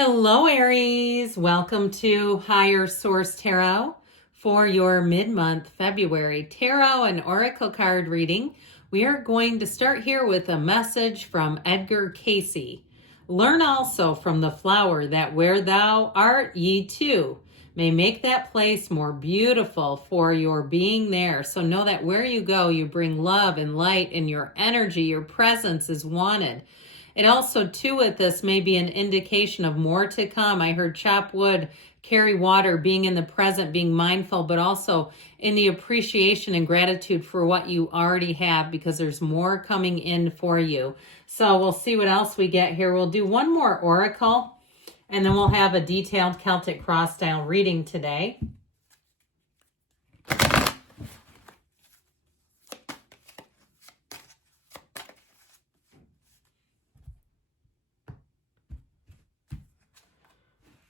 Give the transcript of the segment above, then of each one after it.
Hello, Aries. Welcome to Higher Source Tarot for your mid-month February tarot and oracle card reading. We are going to start here with a message from Edgar Cayce. Learn also from the flower that where thou art, ye too may make that place more beautiful for your being there. So know that where you go, you bring love and light, and your energy, your presence is wanted. It also, too, with this may be an indication of more to come. I heard chop wood, carry water, being in the present, being mindful, but also in the appreciation and gratitude for what you already have, because there's more coming in for you. So we'll see what else we get here. We'll do one more oracle, and then we'll have a detailed Celtic cross style reading today.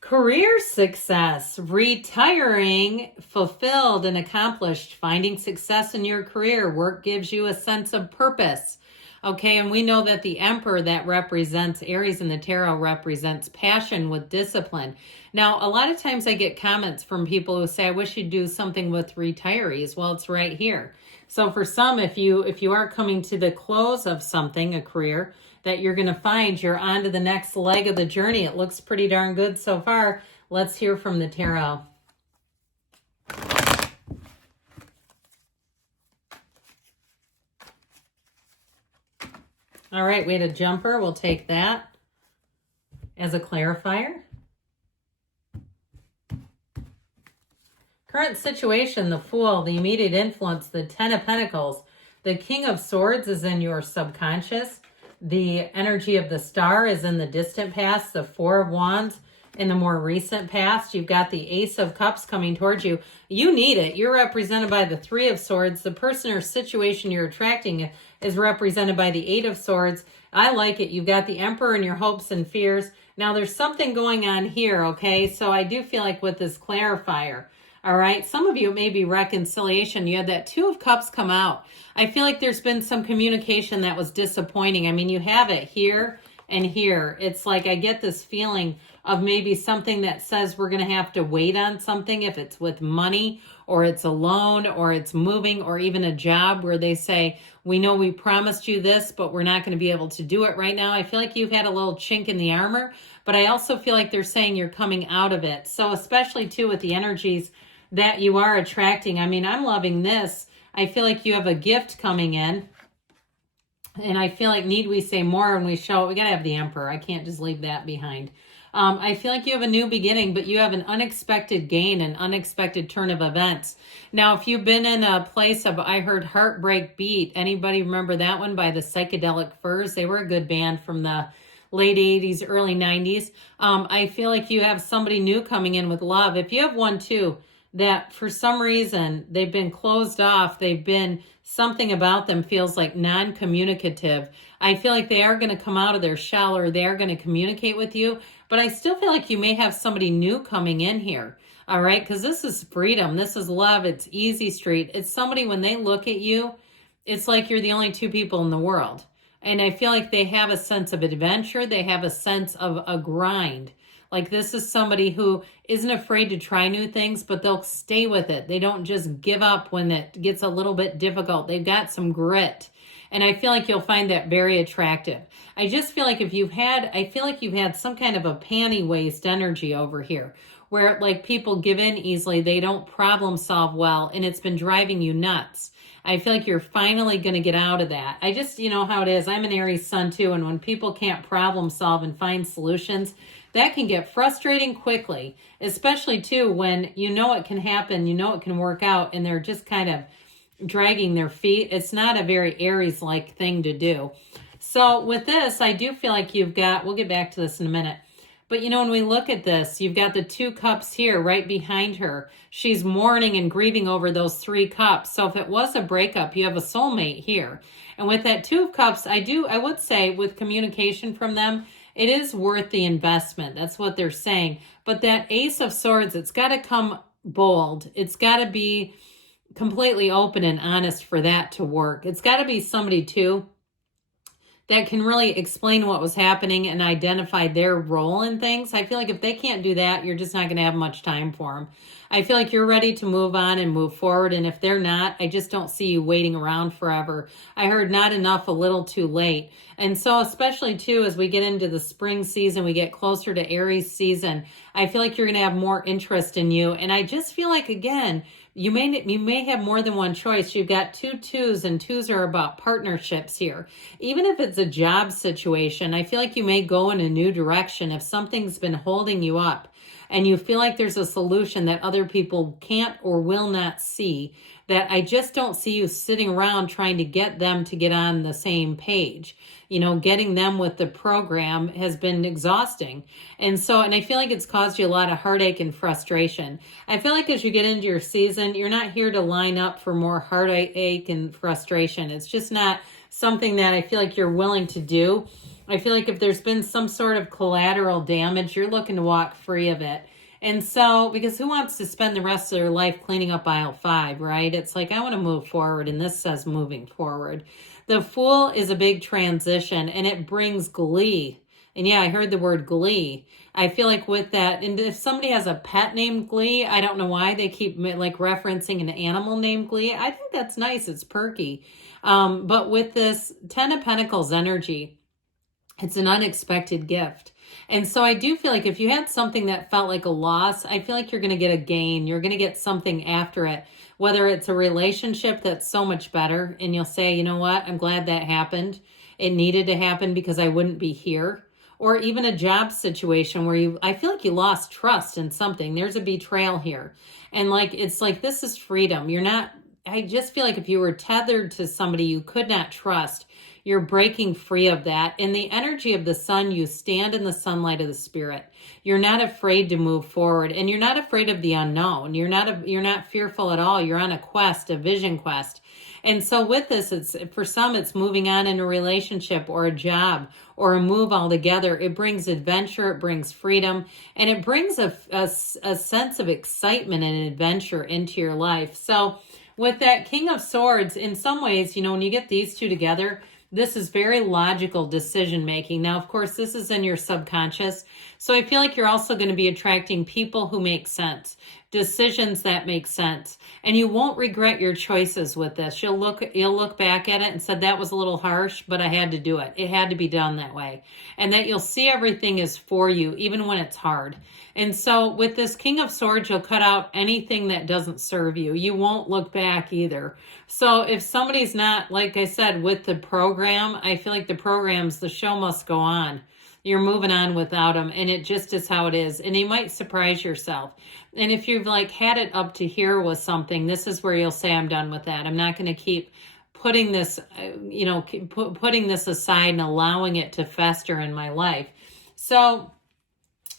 Career success, retiring, fulfilled and accomplished, finding success in your career. Work gives you a sense of purpose. Okay, and we know that the Emperor that represents Aries in the tarot represents passion with discipline. Now, a lot of times I get comments from people who say, I wish you'd do something with retirees. Well, it's right here. So for some, if you are coming to the close of something, a career, that you're going to find you're on to the next leg of the journey. It looks pretty darn good so far. Let's hear from the tarot. All right, we had a jumper. We'll take that as a clarifier. Current situation, the Fool, the immediate influence, the Ten of Pentacles. The King of Swords is in your subconscious. The energy of the Star is in the distant past. The Four of Wands in the more recent past. You've got the Ace of Cups coming towards you. You need it. You're represented by the Three of Swords. The person or situation you're attracting is represented by the Eight of Swords. I like it. You've got the Emperor and your hopes and fears. Now, there's something going on here, okay? So I do feel like with this clarifier, all right, some of you, it may be reconciliation. You had that Two of Cups come out. I feel like there's been some communication that was disappointing. I mean, you have it here and here. It's like I get this feeling of maybe something that says we're going to have to wait on something, if it's with money or it's a loan or it's moving or even a job where they say, we know we promised you this, but we're not going to be able to do it right now. I feel like you've had a little chink in the armor, but I also feel like they're saying you're coming out of it. So especially too with the energies that you are attracting. I mean, I'm loving this. I feel like you have a gift coming in. And I feel like need we say more when we show it? We got to have the Emperor. I can't just leave that behind. I feel like you have a new beginning, but you have an unexpected gain, an unexpected turn of events. Now, if you've been in a place of, I heard Heartbreak Beat. Anybody remember that one by the Psychedelic Furs? They were a good band from the late 80s, early 90s. I feel like you have somebody new coming in with love. If you have one too, that for some reason they've been closed off, they've been, something about them feels like non-communicative. I feel like they are going to come out of their shell, or they are going to communicate with you, but I still feel like you may have somebody new coming in here. All right, because this is freedom, this is love, it's easy street. It's somebody, when they look at you, it's like you're the only two people in the world. And I feel like they have a sense of adventure, they have a sense of a grind. Like this is somebody who isn't afraid to try new things, but they'll stay with it. They don't just give up when it gets a little bit difficult. They've got some grit. And I feel like you'll find that very attractive. I just feel like I feel like you've had some kind of a panty waste energy over here, where like people give in easily, they don't problem solve well, and it's been driving you nuts. I feel like you're finally going to get out of that. I just, you know how it is. I'm an Aries sun too, and when people can't problem solve and find solutions, that can get frustrating quickly, especially too when you know it can happen, you know it can work out, and they're just kind of dragging their feet. It's not a very Aries-like thing to do. So with this, I do feel like you've got, we'll get back to this in a minute, but you know, when we look at this, you've got the Two Cups here right behind her. She's mourning and grieving over those Three Cups. So if it was a breakup, you have a soulmate here. And with that Two of Cups, I would say with communication from them, it is worth the investment. That's what they're saying. But that Ace of Swords, it's got to come bold. It's got to be completely open and honest for that to work. It's got to be somebody too that can really explain what was happening and identify their role in things. I feel like if they can't do that, you're just not going to have much time for them. I feel like you're ready to move on and move forward. And if they're not, I just don't see you waiting around forever. I heard not enough, a little too late. And so especially too, as we get into the spring season, we get closer to Aries season, I feel like you're going to have more interest in you. And I just feel like, again, you may have more than one choice. You've got 2 twos, and twos are about partnerships here. Even if it's a job situation, I feel like you may go in a new direction if something's been holding you up and you feel like there's a solution that other people can't or will not see, that I just don't see you sitting around trying to get them to get on the same page. You know, getting them with the program has been exhausting. And I feel like it's caused you a lot of heartache and frustration. I feel like as you get into your season, you're not here to line up for more heartache and frustration. It's just not something that I feel like you're willing to do. I feel like if there's been some sort of collateral damage, you're looking to walk free of it. And so, because who wants to spend the rest of their life cleaning up aisle 5, right? It's like, I want to move forward, and this says moving forward. The Fool is a big transition, and it brings glee. And yeah, I heard the word glee. I feel like with that, and if somebody has a pet named Glee, I don't know why they keep like referencing an animal named Glee. I think that's nice. It's perky. But with this 10 of Pentacles energy, it's an unexpected gift. And so I do feel like if you had something that felt like a loss, I feel like you're going to get a gain. You're going to get something after it, whether it's a relationship that's so much better. And you'll say, you know what? I'm glad that happened. It needed to happen because I wouldn't be here. Or even a job situation where I feel like you lost trust in something. There's a betrayal here. And it's like, this is freedom. I just feel like if you were tethered to somebody you could not trust, you're breaking free of that. In the energy of the sun, you stand in the sunlight of the spirit. You're not afraid to move forward, and you're not afraid of the unknown. You're not fearful at all. You're on a quest, a vision quest. And so with this, for some, it's moving on in a relationship or a job or a move altogether. It brings adventure, it brings freedom, and it brings a sense of excitement and adventure into your life. So with that King of Swords, in some ways, when you get these two together, this is very logical decision making. Now, of course, this is in your subconscious. So I feel like you're also going to be attracting people who make sense, decisions that make sense. And you won't regret your choices with this. You'll look back at it and said, that was a little harsh, but I had to do it. It had to be done that way. And that you'll see everything is for you, even when it's hard. And so with this King of Swords, you'll cut out anything that doesn't serve you. You won't look back either. So if somebody's not, like I said, with the program, I feel like the show must go on. You're moving on without them, and it just is how it is. And you might surprise yourself. And if you've had it up to here with something, this is where you'll say, I'm done with that. I'm not going to keep putting this, putting this aside and allowing it to fester in my life. So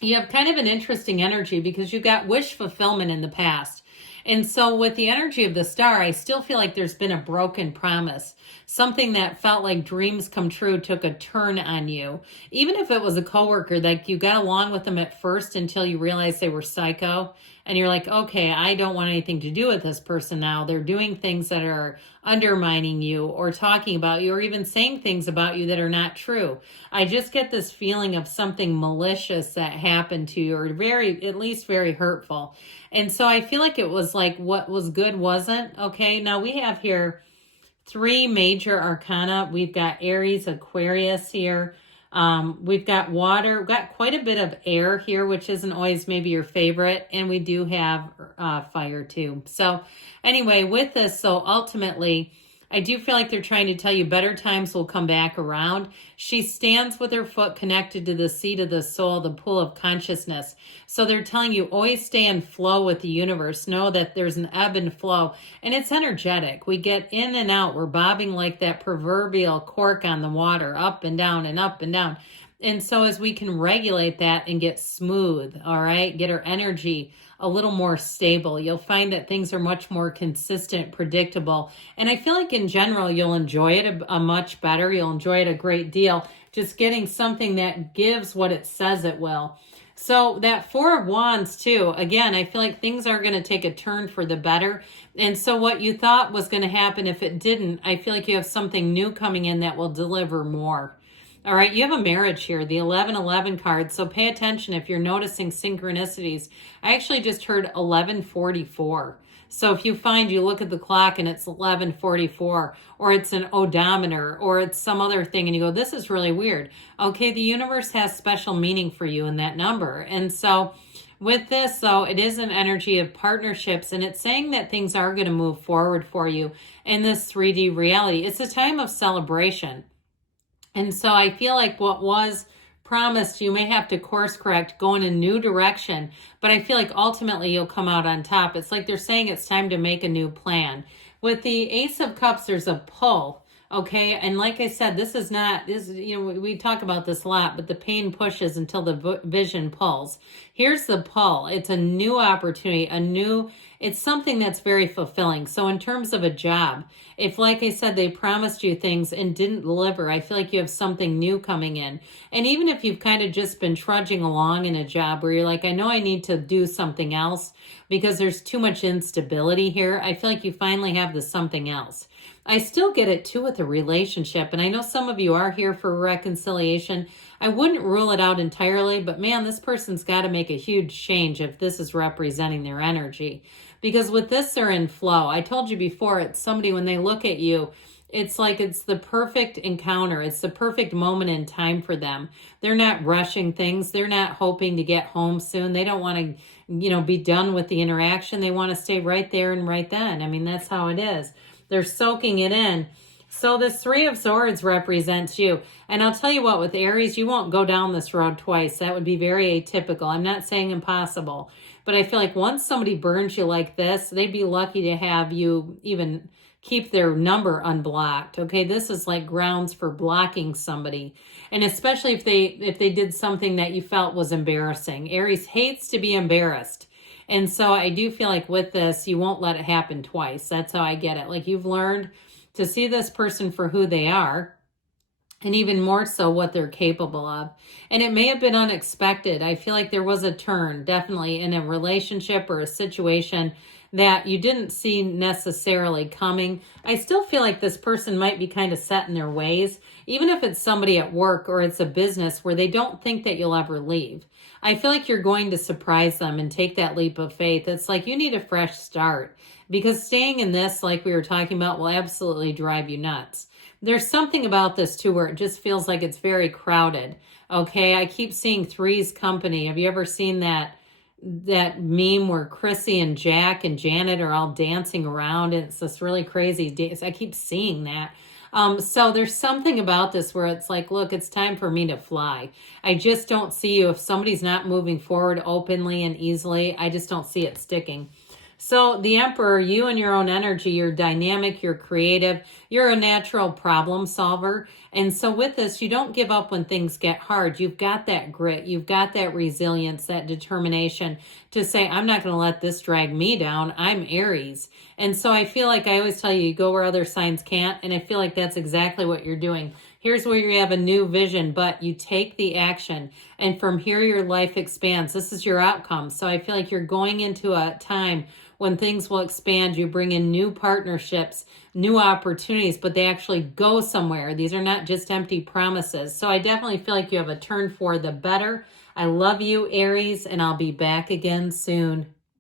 you have kind of an interesting energy because you got wish fulfillment in the past. And so with the energy of the star, I still feel like there's been a broken promise. Something that felt like dreams come true took a turn on you. Even if it was a coworker, you got along with them at first until you realized they were psycho. And you're like, okay, I don't want anything to do with this person now. They're doing things that are undermining you or talking about you or even saying things about you that are not true. I just get this feeling of something malicious that happened to you or at least very hurtful. And so I feel like it was like what was good wasn't. Okay, now we have here 3 major arcana. We've got Aries, Aquarius here. We've got water. We've got quite a bit of air here, which isn't always maybe your favorite. And we do have fire too. So anyway, with this, so ultimately, I do feel like they're trying to tell you better times will come back around. She stands with her foot connected to the seat of the soul, the pool of consciousness. So they're telling you always stay in flow with the universe. Know that there's an ebb and flow, and it's energetic. We get in and out. We're bobbing like that proverbial cork on the water, up and down and up and down. And so as we can regulate that and get smooth, all right, get our energy a little more stable, you'll find that things are much more consistent, predictable. And I feel like in general, you'll enjoy it a much better. You'll enjoy it a great deal. Just getting something that gives what it says it will. So that 4 of Wands too, again, I feel like things are going to take a turn for the better. And so what you thought was going to happen, if it didn't, I feel like you have something new coming in that will deliver more. All right, you have a marriage here, the 1111 card. So pay attention if you're noticing synchronicities. I actually just heard 1144. So if you find you look at the clock and it's 1144, or it's an odometer, or it's some other thing, and you go, this is really weird. Okay, the universe has special meaning for you in that number. And so with this, though, it is an energy of partnerships, and it's saying that things are going to move forward for you in this 3D reality. It's a time of celebration. And so I feel like what was promised, you may have to course correct, go in a new direction, but I feel like ultimately you'll come out on top. It's like they're saying it's time to make a new plan. With the Ace of Cups, there's a pull. Okay, and like I said, this is not, this, you know, we talk about this a lot, but the pain pushes until the vision pulls. Here's the pull. It's a new opportunity, it's something that's very fulfilling. So in terms of a job, if, like I said, they promised you things and didn't deliver, I feel like you have something new coming in. And even if you've kind of just been trudging along in a job where you're like, I know I need to do something else because there's too much instability here, I feel like you finally have the something else. I still get it too with a relationship, and I know some of you are here for reconciliation. I wouldn't rule it out entirely, but man, this person's got to make a huge change if this is representing their energy. Because with this, they're in flow. I told you before, it's somebody, when they look at you, it's like it's the perfect encounter. It's the perfect moment in time for them. They're not rushing things. They're not hoping to get home soon. They don't want to, be done with the interaction. They want to stay right there and right then. I mean, that's how it is. They're soaking it in. So this Three of Swords represents you. And I'll tell you what, with Aries, you won't go down this road twice. That would be very atypical. I'm not saying impossible. But I feel like once somebody burns you like this, they'd be lucky to have you even keep their number unblocked. Okay, this is like grounds for blocking somebody. And especially if they did something that you felt was embarrassing. Aries hates to be embarrassed. And so I do feel like with this, you won't let it happen twice. That's how I get it. Like you've learned to see this person for who they are, and even more so what they're capable of. And it may have been unexpected. I feel like there was a turn, definitely, in a relationship or a situation that you didn't see necessarily coming. I still feel like this person might be kind of set in their ways, even if it's somebody at work or it's a business where they don't think that you'll ever leave. I feel like you're going to surprise them and take that leap of faith. It's like you need a fresh start, because staying in this, like we were talking about, will absolutely drive you nuts. There's something about this too where it just feels like it's very crowded. Okay, I keep seeing Three's Company. Have you ever seen that meme where Chrissy and Jack and Janet are all dancing around, and it's this really crazy dance? I keep seeing that. So there's something about this where it's like, look, it's time for me to fly. I just don't see you. If somebody's not moving forward openly and easily, I just don't see it sticking. So the Emperor, you and your own energy, you're dynamic, you're creative, you're a natural problem solver. And so with this, you don't give up when things get hard. You've got that grit, you've got that resilience, that determination to say, I'm not going to let this drag me down. I'm Aries. And so I feel like I always tell you, you go where other signs can't. And I feel like that's exactly what you're doing. Here's where you have a new vision, but you take the action. And from here, your life expands. This is your outcome. So I feel like you're going into a time when things will expand. You bring in new partnerships, new opportunities, but they actually go somewhere. These are not just empty promises. So I definitely feel like you have a turn for the better. I love you, Aries, and I'll be back again soon.